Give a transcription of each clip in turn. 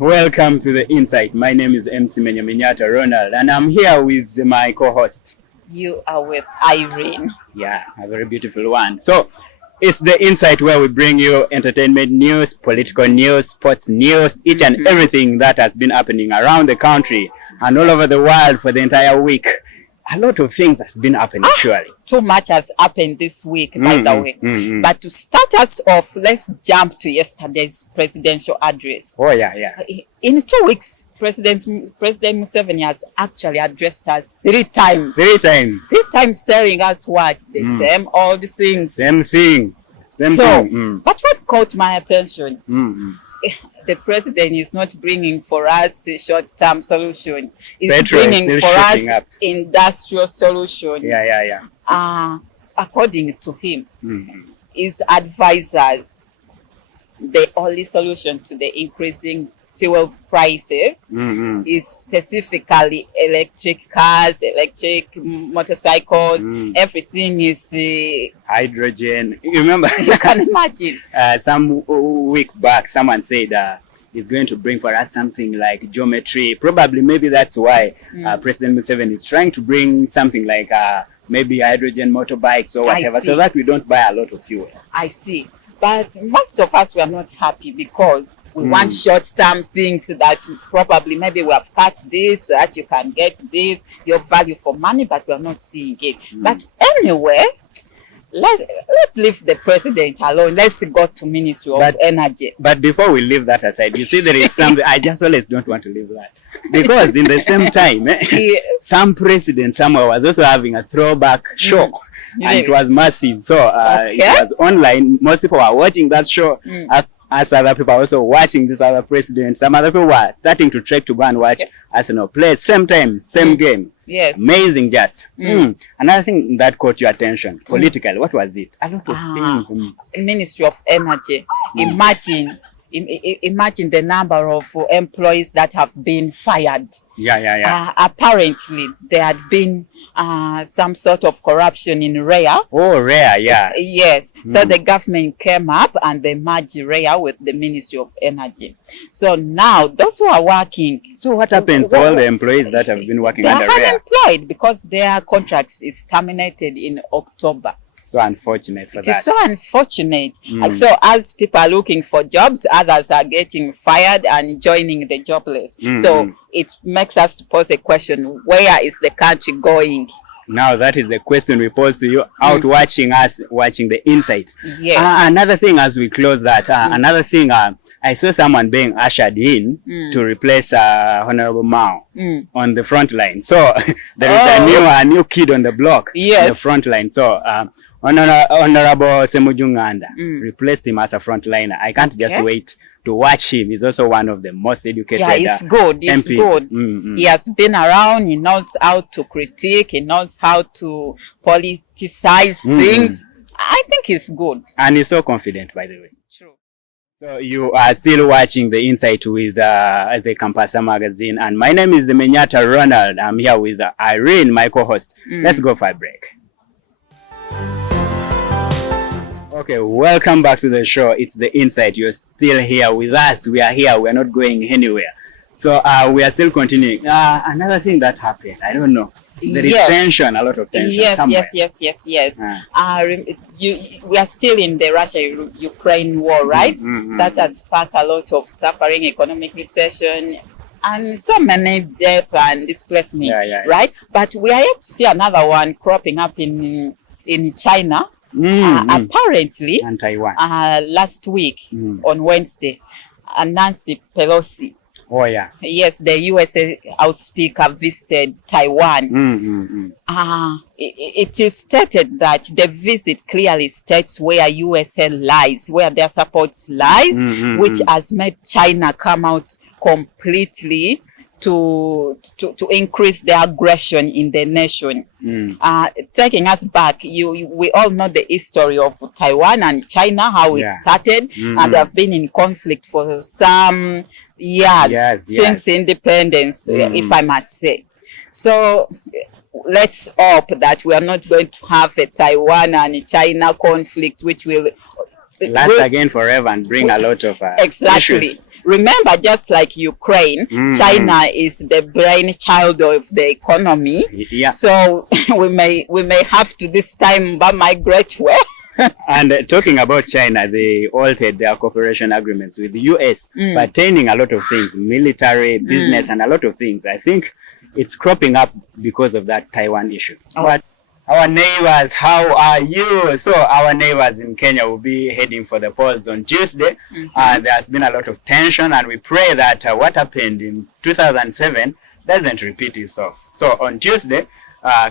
welcome to The Insight. My name is MC Menyaminyata Ronald, and I'm here with my co-host. You are with Irene. Yeah, a very beautiful one. So, it's The Insight where we bring you entertainment news, political news, sports news, each and everything that has been happening around the country and all over the world for the entire week. A lot of things has been happening, surely. Too much has happened this week, by the way. But to start us off, let's jump to yesterday's presidential address. Oh, yeah. In 2 weeks, President Museveni has actually addressed us 3 times. 3 times. 3 times telling us what? The same old things. Same thing. But what caught my attention? The president is not bringing for us a short-term solution. He's bringing for us industrial solution. Yeah. According to him, his advisors, the only solution to the increasing fuel prices is specifically electric cars, electric motorcycles. Everything is hydrogen. You remember? You can imagine. Some week back, someone said he's going to bring for us something like geometry. Probably, maybe that's why President Museveni is trying to bring something like maybe hydrogen motorbikes or whatever, so that we don't buy a lot of fuel. I see. But most of us were not happy because we want short-term things that probably maybe we have cut this, so that you can get this, your value for money, but we are not seeing it. But anyway, let's leave the president alone. Let's go to Ministry of Energy. But before we leave that aside, you see there is something, I just always don't want to leave that. Because in the same time, some president somewhere was also having a throwback show. And it was massive. So it was online. Most people were watching that show. As other people are also watching this other president. Some other people were starting to trek to go and watch Arsenal play. Same time, same game. Yes. Amazing just. Another thing that caught your attention, politically, what was it? A lot of things. Ministry of Energy. Imagine the number of employees that have been fired. Yeah. Apparently, there had been some sort of corruption in REA. Oh, REA, yeah. Yes. So the government came up and they merged REA with the Ministry of Energy. So now those who are working. So what happens to all the employees that have been working under REA? They are unemployed because their contracts is terminated in October. So unfortunate for that. It is so unfortunate. So as people are looking for jobs, others are getting fired and joining the jobless. So it makes us to pose a question, where is the country going? Now that is the question we pose to you out watching us, watching The Insight. Yes. Another thing as we close that, another thing, I saw someone being ushered in to replace Honorable Mao on the front line. So there is a new kid on the block in the front line. So Honorable Semujunganda replaced him as a frontliner. I can't just wait to watch him. He's also one of the most educated it's good. It's MPs. Good. He has been around. He knows how to critique. He knows how to politicize things. I think he's good. And he's so confident, by the way. True. So you are still watching The Insight with the Campasa magazine. And my name is Menyata Ronald. I'm here with Irene, my co-host. Let's go for a break. Okay, welcome back to the show. It's The Insight. You're still here with us. We are here. We are not going anywhere. So we are still continuing. Another thing that happened, I don't know. There is tension, a lot of tension. Yes. We are still in the Russia-Ukraine war, right? That has sparked a lot of suffering, economic recession, and so many death and displacement, right? But we are yet to see another one cropping up in China. Apparently, and Taiwan. Last week on Wednesday, Nancy Pelosi. Oh yeah. Yes, the USA House Speaker visited Taiwan. It is stated that the visit clearly states where USA lies, where their support lies, which has made China come out completely to increase the aggression in the nation. Taking us back, we all know the history of Taiwan and China, how it started, and they have been in conflict for some years since independence, if I must say. So let's hope that we are not going to have a Taiwan and China conflict, which will last again forever and bring a lot of exactly issues. Remember, just like Ukraine, China is the brainchild of the economy. Yeah. So we may have to this time migrate where. And talking about China, they altered their cooperation agreements with the US, pertaining a lot of things, military, business, and a lot of things. I think it's cropping up because of that Taiwan issue. But our neighbors, how are you? So our neighbors in Kenya will be heading for the polls on Tuesday. There's been a lot of tension, and we pray that what happened in 2007 doesn't repeat itself. So on Tuesday,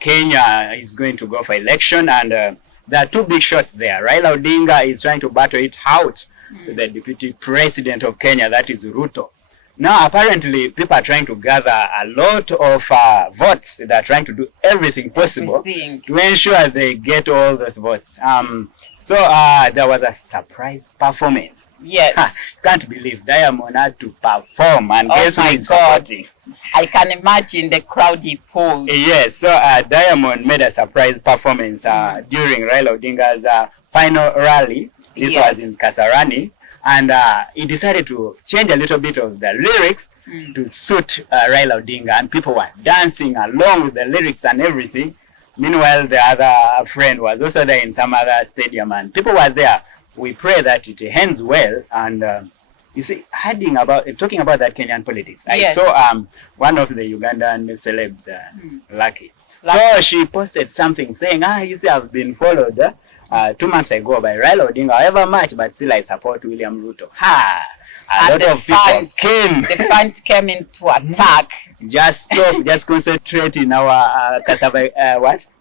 Kenya is going to go for election, and there are two big shots there. Raila Odinga is trying to battle it out with the deputy president of Kenya, that is Ruto. Now, apparently, people are trying to gather a lot of votes. They're trying to do everything possible to ensure they get all those votes. So there was a surprise performance. Yes. Can't believe Diamond had to perform, and guess who is supporting? I can imagine the crowd he pulled. Yes, so Diamond made a surprise performance during Raila Odinga's final rally. This was in Kasarani. And he decided to change a little bit of the lyrics to suit Raila Odinga. And people were dancing along with the lyrics and everything. Meanwhile, the other friend was also there in some other stadium, and people were there. We pray that it ends well. And you see, talking about that Kenyan politics, I saw one of the Ugandan celebs, Lucky. So she posted something saying, you see, I've been followed 2 months ago by Raila Odinga, however much, but still I support William Ruto. A lot of people came. The fans came into attack. Just stop, just concentrate in our cassava,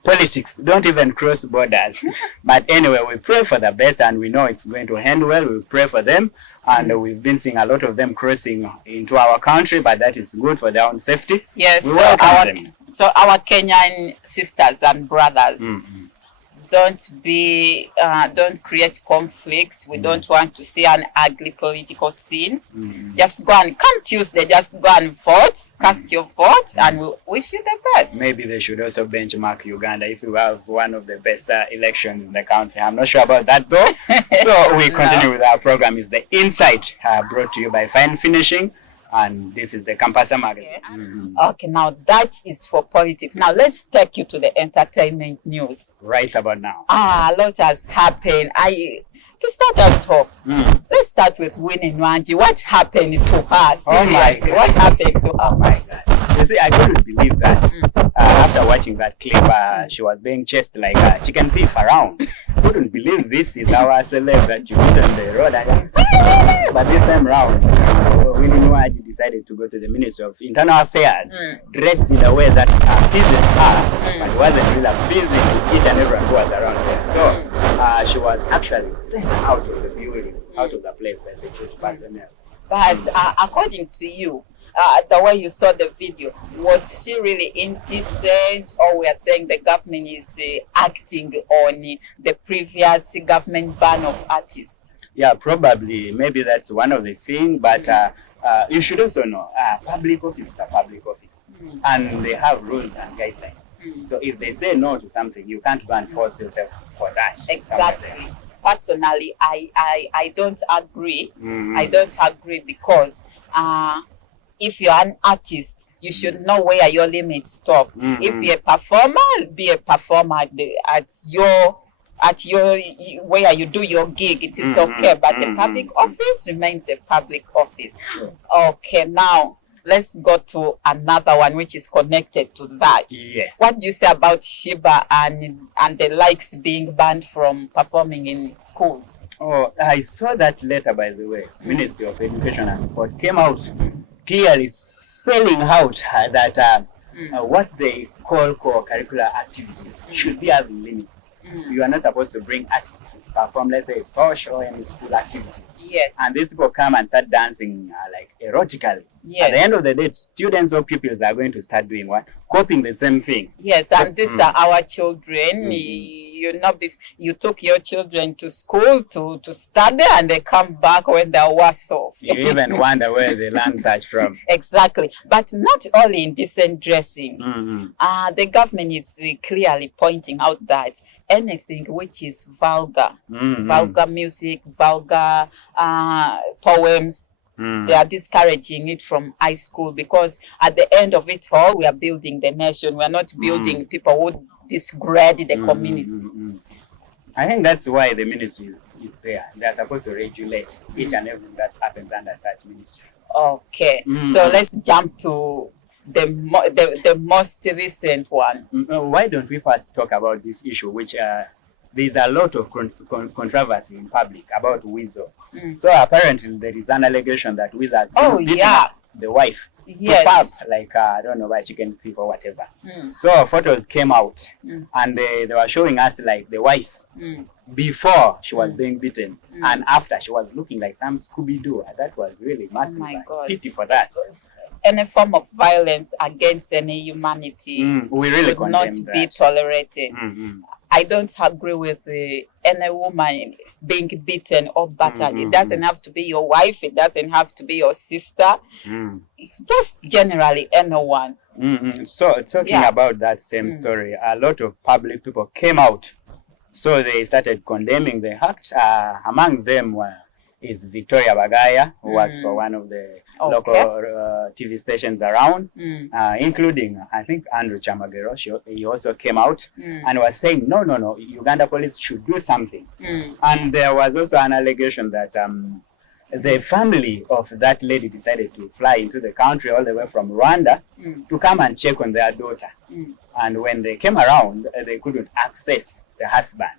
politics. Don't even cross borders. But anyway, we pray for the best, and we know it's going to end well. We pray for them, and we've been seeing a lot of them crossing into our country, but that is good for their own safety. Yes, we welcome them. So our Kenyan sisters and brothers, don't create conflicts. We don't want to see an ugly political scene. Just go and come Tuesday, just go and vote, cast your vote, and we wish you the best. Maybe they should also benchmark Uganda if we have one of the best elections in the country. I'm not sure about that though. So we continue with our program. It's The Insight, brought to you by Fine Finishing. And this is the Campasa magazine. Okay, now that is for politics. Now let's take you to the entertainment news. Right about now. A lot has happened. To start us off, let's start with Winnie Nwangi. What happened to her? Seriously, what happened to her? Oh my God. You see, I couldn't believe that. After watching that clip, she was being chased like a chicken thief around. Couldn't believe this is our celeb that you put on the road. But this time round, Winnie Nwangi decided to go to the Ministry of Internal Affairs, dressed in a way that pleases her, but wasn't really pleasing each and everyone who was around there. So she was actually sent out of the building, out of the place by security personnel. But according to you, the way you saw the video, was she really indecent, or we are saying the government is acting on the previous government ban of artists? Yeah, probably. Maybe that's one of the things, but you should also know, public office is a public office, and they have rules and guidelines. So if they say no to something, you can't go and force yourself for that. Exactly. Personally, I don't agree. I don't agree because if you're an artist, you should know where your limits stop. If you're a performer, be a performer at your where you do your gig. It is okay, but a public office remains a public office. Okay, now let's go to another one which is connected to that. Yes. What do you say about Shiba and the likes being banned from performing in schools? Oh, I saw that letter, by the way. Ministry of Education and Sport came out clearly spelling out that what they call co-curricular activities should be having limits. You are not supposed to bring artists to perform, let's say, social and school activities. Yes. And these people come and start dancing like erotically. Yes. At the end of the day, students or pupils are going to start doing what? Copying the same thing. Yes, and these are our children. You took your children to school to study, and they come back when they're worse off. You even wonder where they learn such from. Exactly. But not only in decent dressing. The government is clearly pointing out that anything which is vulgar, vulgar music, vulgar poems, They are discouraging it from high school because at the end of it all, we are building the nation. We are not building people who disgrade the community. I think that's why the ministry is there. They are supposed to regulate each and everything that happens under such ministry. Okay, so let's jump to the most recent one. Why don't we first talk about this issue, which there's a lot of controversy in public about Weasel. So apparently there is an allegation that Weasel has been beating up the wife. Yes. To pub, like I don't know, by chicken feet or whatever. So photos came out and they were showing us like the wife before she was being beaten and after she was looking like some Scooby-Doo. That was really massive. Oh my God. Pity for that. Any form of violence against any humanity we really should not be tolerated. I don't agree with any woman being beaten or battered. It doesn't have to be your wife. It doesn't have to be your sister. Just generally anyone. So talking about that same story, a lot of public people came out. So they started condemning the act. Among them is Victoria Bagaya, who works for one of the local TV stations around, including, I think, Andrew Chamagero. He also came out and was saying, no, Uganda police should do something. And there was also an allegation that the family of that lady decided to fly into the country all the way from Rwanda to come and check on their daughter. And when they came around, they couldn't access the husband.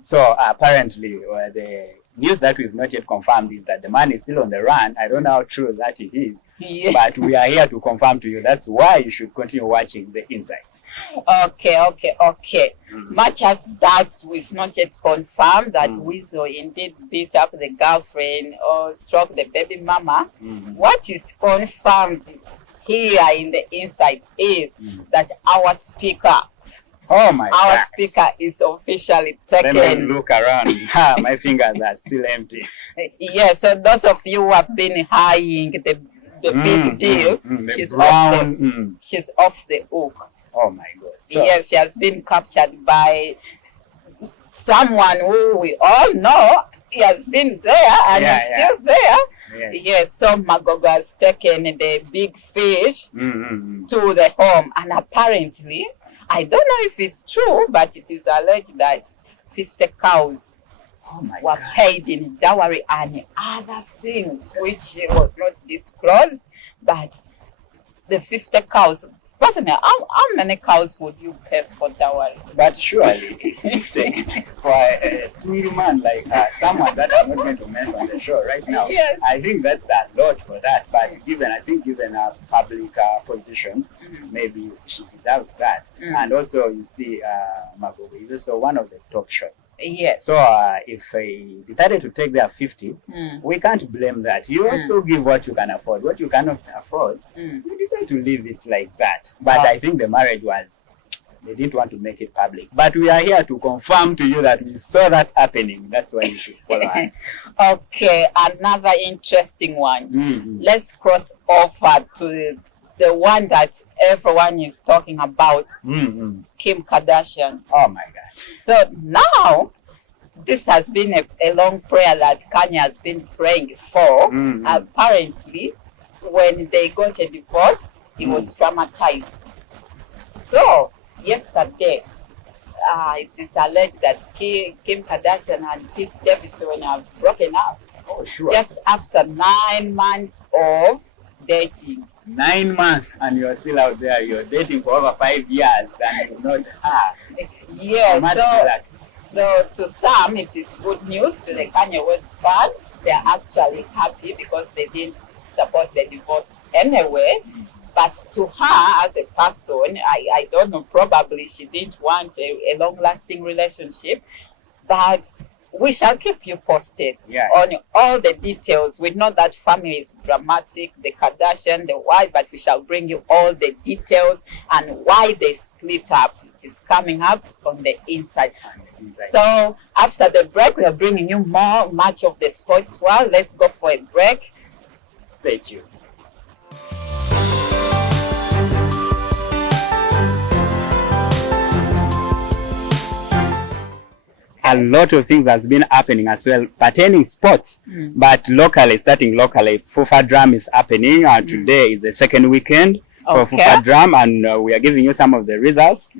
So apparently, the news that we've not yet confirmed is that the man is still on the run. I don't know how true that it is, but we are here to confirm to you. That's why you should continue watching The Insight. Okay. Much as that is not yet confirmed that Weasel indeed beat up the girlfriend or struck the baby mama, what is confirmed here in The Insight is that our speaker, our speaker is officially taken. Let me look around. My fingers are still empty. Yes, so those of you who have been eyeing the big deal, she's off the hook. Oh my God. So, yes, she has been captured by someone who we all know. He has been there and is still there. Yes, so Magogo has taken the big fish to the home, and apparently, I don't know if it's true, but it is alleged that 50 cows were paid in dowry and other things, which was not disclosed. But the 50 cows, personally, how many cows would you pay for dowry? But surely, 50 for a single man like someone that I'm not going to mention on the show right now, I think that's a lot for that. But given her public position, maybe she deserves that. And also, you see, Magogo is also one of the top shots. Yes. So if he decided to take their 50, we can't blame that. You also give what you can afford. What you cannot afford, you decide to leave it like that. But I think the marriage they didn't want to make it public. But we are here to confirm to you that we saw that happening. That's why you should follow us. Okay, another interesting one. Let's cross over to the one that everyone is talking about, Kim Kardashian. Oh my God. So now, this has been a long prayer that Kanye has been praying for. Apparently, when they got a divorce, he was traumatized. So, yesterday, it is alleged that Kim Kardashian and Pete Davidson have broken up. Oh, sure. Just after 9 months of dating. 9 months and you're still out there. You're dating for over 5 years and you're not her. Yeah, so to some it is good news. To the Kanye West fan, they're actually happy because they didn't support the divorce anyway. But to her as a person, I don't know, probably she didn't want a long-lasting relationship. But we shall keep you posted on all the details. We know that family is dramatic, the Kardashian, the wife, but we shall bring you all the details and why they split up. It is coming up on The Inside. So after the break, we are bringing you much of the sports world. Let's go for a break. Stay tuned. a lot of things has been happening as well pertaining sports. But locally, starting locally, FUFA Drum is happening. Today is the second weekend for FUFA Drum, and we are giving you some of the results.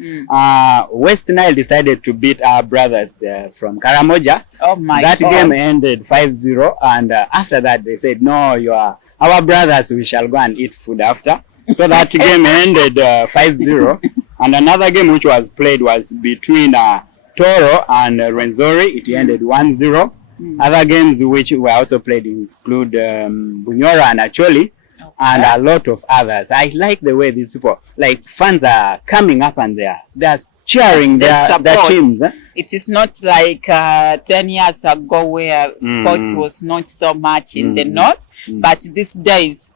West Nile decided to beat our brothers from Karamoja. Oh my God. That game ended 5-0, and after that they said, no, you are our brothers, we shall go and eat food after. So that game ended 5-0. And another game which was played was between Toro and Rwenzori. It ended 1-0. Other games which were also played include Bunyoro and Acholi, and a lot of others. I like the way these people, like fans, are coming up and they're cheering their teams. It is not like 10 years ago where sports was not so much in the north, but these days,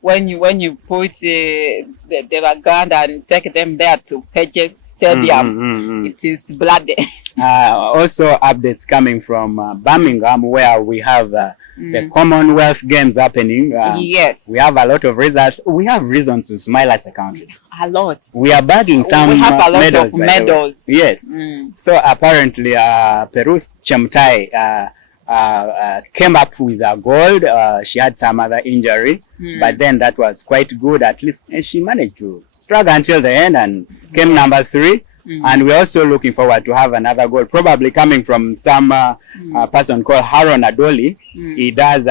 when you put the Waganda and take them there to Pages Stadium, it is bloody. Also updates coming from Birmingham, where we have the Commonwealth Games happening. Yes. We have a lot of results. We have reasons to smile as a country. A lot. We are bagging some We have a lot medals, of medals. Yes. So apparently Peru Chemtai came up with a gold. She had some other injury, but then that was quite good. At least she managed to struggle until the end and came number 3. And we're also looking forward to have another goal, probably coming from some person called Haron Adoli. He does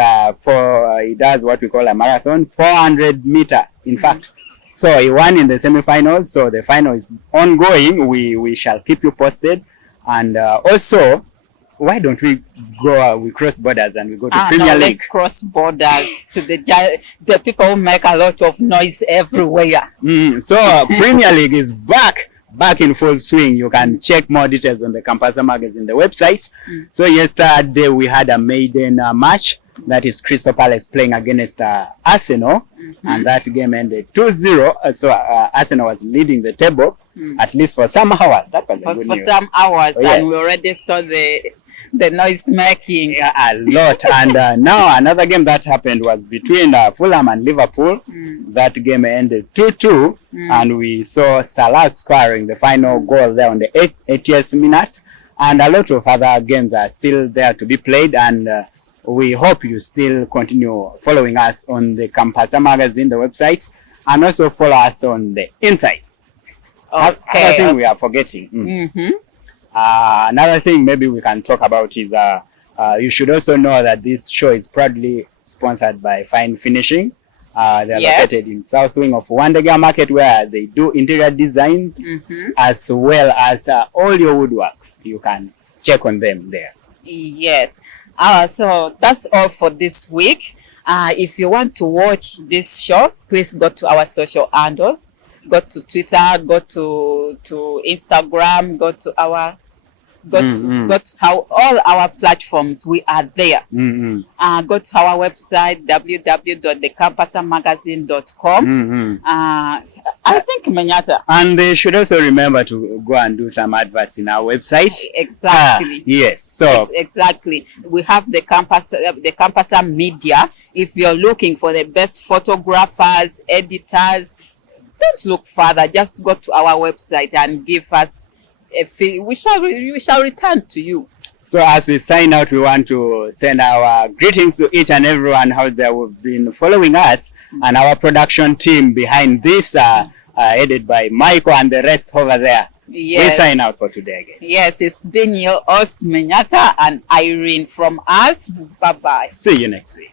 he does what we call a marathon, 400 meter, in fact. So he won in the semi-finals. So the final is ongoing. We shall keep you posted. And also, why don't we go? We cross borders and we go to Premier League. Let's cross borders to the people who make a lot of noise everywhere. So Premier League is back in full swing. You can check more details on the Campasa Magazine, the website. So yesterday we had a maiden match. That is Crystal Palace playing against Arsenal, and that game ended 2-0. So Arsenal was leading the table, at least for some hours. That was a good news. Some hours, and we already saw the noise making. A lot. And now another game that happened was between Fulham and Liverpool. That game ended 2-2, and we saw Salah scoring the final goal there on the 80th minute. And a lot of other games are still there to be played, and we hope you still continue following us on the Campasa Magazine, the website, and also follow us on the inside. Another thing we are forgetting. Another thing maybe we can talk about is you should also know that this show is proudly sponsored by Fine Finishing. They're located in South Wing of Wandega Market, where they do interior designs as well as all your woodworks. You can check on them there. Yes. So that's all for this week. If you want to watch this show, please go to our social handles. Go to Twitter, go to Instagram, go to all our platforms. We are there. Go to our website, www.thecampasamagazine.com. I think Menyata. And they should also remember to go and do some adverts in our website. Exactly. Yes. So exactly. We have the Campasa Media. If you're looking for the best photographers, editors, don't look further. Just go to our website and give us a fee. We shall return to you. So as we sign out, we want to send our greetings to each and everyone out there who've been following us, and our production team behind this, headed by Michael and the rest over there. Yes. We sign out for today, I guess. Yes, it's been your host Menyata and Irene from us. Bye-bye. See you next week.